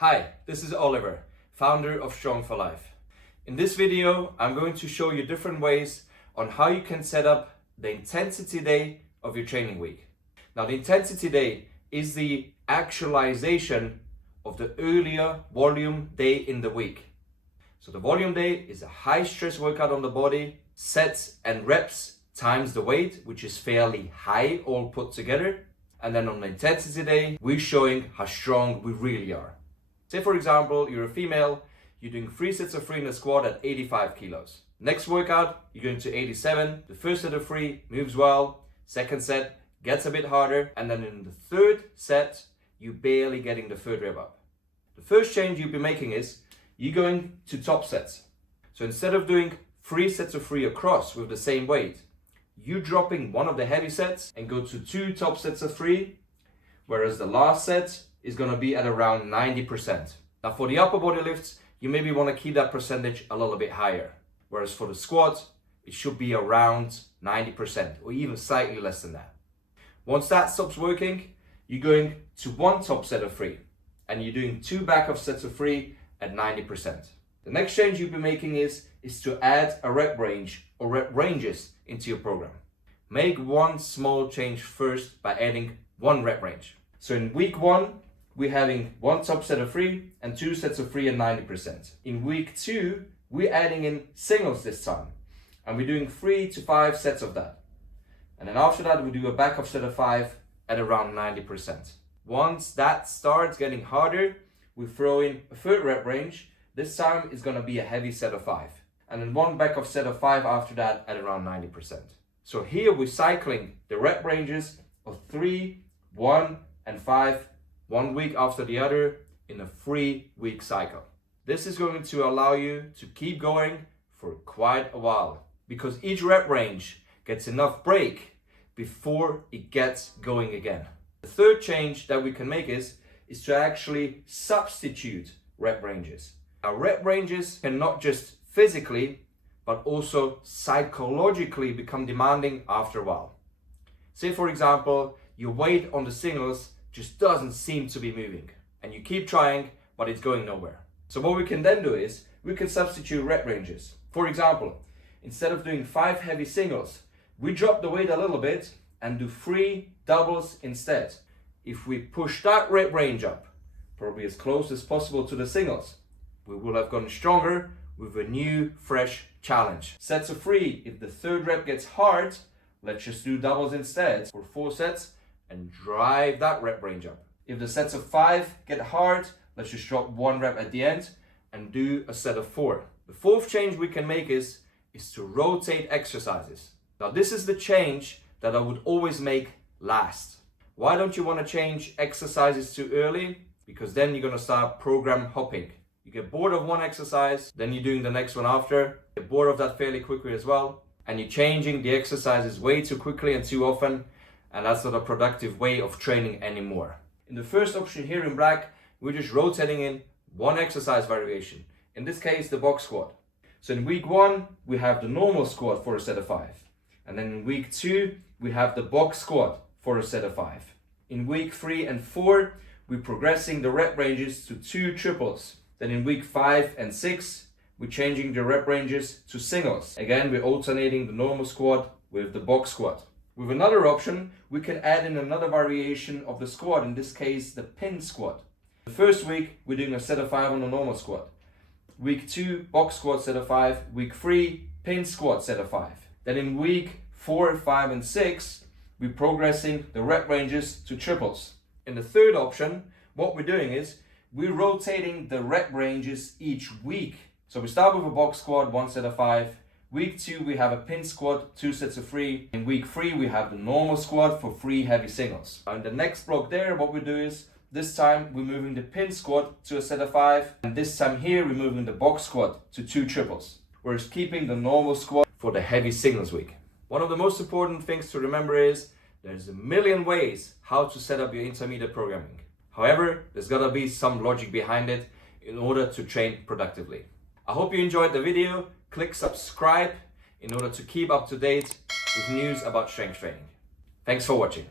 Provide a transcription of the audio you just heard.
Hi, this is Oliver, founder of Strong for Life. In this video, I'm going to show you different ways on how you can set up the intensity day of your training week. Now, the intensity day is the actualization of the earlier volume day in the week. So the volume day is a high stress workout on the body, sets and reps times the weight, which is fairly high all put together. And then on the intensity day, we're showing how strong we really are. Say for example, you're a female, you're doing 3 sets of 3 in a squat at 85 kilos. Next workout, you're going to 87. The first set of 3 moves well. Second set gets a bit harder. And then in the third set, you're barely getting the third rep up. The first change you'll be making is you're going to top sets. So instead of doing 3 sets of 3 across with the same weight, you're dropping one of the heavy sets and go to 2 top sets of 3, whereas the last set is going to be at around 90%. Now for the upper body lifts, you maybe want to keep that percentage a little bit higher. Whereas for the squat, it should be around 90% or even slightly less than that. Once that stops working, you're going to 1 top set of 3 and you're doing 2 backup sets of 3 at 90%. The next change you'll be making is to add a rep range or rep ranges into your program. Make one small change first by adding 1 rep range. So in week 1, we're having 1 top set of 3 and 2 sets of 3 at 90%. In week 2, we're adding in singles this time. And we're doing 3 to 5 sets of that. And then after that, we do a backup set of 5 at around 90%. Once that starts getting harder, we throw in a third rep range. This time it's gonna be a heavy set of 5. And then 1 backup set of 5 after that at around 90%. So here we're cycling the rep ranges of 3, 1, and 5, 1 week after the other in a 3-week cycle. This is going to allow you to keep going for quite a while because each rep range gets enough break before it gets going again. The third change that we can make is to actually substitute rep ranges. Our rep ranges can not just physically, but also psychologically become demanding after a while. Say for example, your weight on the singles just doesn't seem to be moving and you keep trying, but it's going nowhere. So what we can then do is we can substitute rep ranges. For example, instead of doing 5 heavy singles, we drop the weight a little bit and do 3 doubles instead. If we push that rep range up, probably as close as possible to the singles, we will have gotten stronger with a new, fresh challenge. Sets of 3, if the third rep gets hard, let's just do doubles instead for 4 sets and drive that rep range up. If the sets of 5 get hard, let's just drop 1 rep at the end and do a set of 4. The fourth change we can make is to rotate exercises. Now this is the change that I would always make last. Why don't you want to change exercises too early? Because then you're going to start program hopping. You get bored of one exercise, then you're doing the next one after. You get bored of that fairly quickly as well. And you're changing the exercises way too quickly and too often. And that's not a productive way of training anymore. In the first option here in black, we're just rotating in 1 exercise variation. In this case, the box squat. So in week 1, we have the normal squat for a set of 5. And then in week 2, we have the box squat for a set of 5. In week 3 and 4, we're progressing the rep ranges to 2 triples. Then in week 5 and 6, we're changing the rep ranges to singles. Again, we're alternating the normal squat with the box squat. With another option, we can add in another variation of the squat, in this case, the pin squat. The first week, we're doing a set of 5 on the normal squat. Week 2, box squat set of 5. Week 3, pin squat set of 5. Then in week 4, 5, and 6, we're progressing the rep ranges to triples. In the third option, what we're doing is we're rotating the rep ranges each week. So we start with a box squat, 1 set of 5. Week 2, we have a pin squat, 2 sets of 3. In week 3, we have the normal squat for 3 heavy singles. In the next block there, what we do is, this time we're moving the pin squat to a set of 5. And this time here, we're moving the box squat to 2 triples. Whereas keeping the normal squat for the heavy singles week. One of the most important things to remember is, there's a million ways how to set up your intermediate programming. However, there's gotta be some logic behind it in order to train productively. I hope you enjoyed the video. Click subscribe in order to keep up to date with news about strength training. Thanks for watching.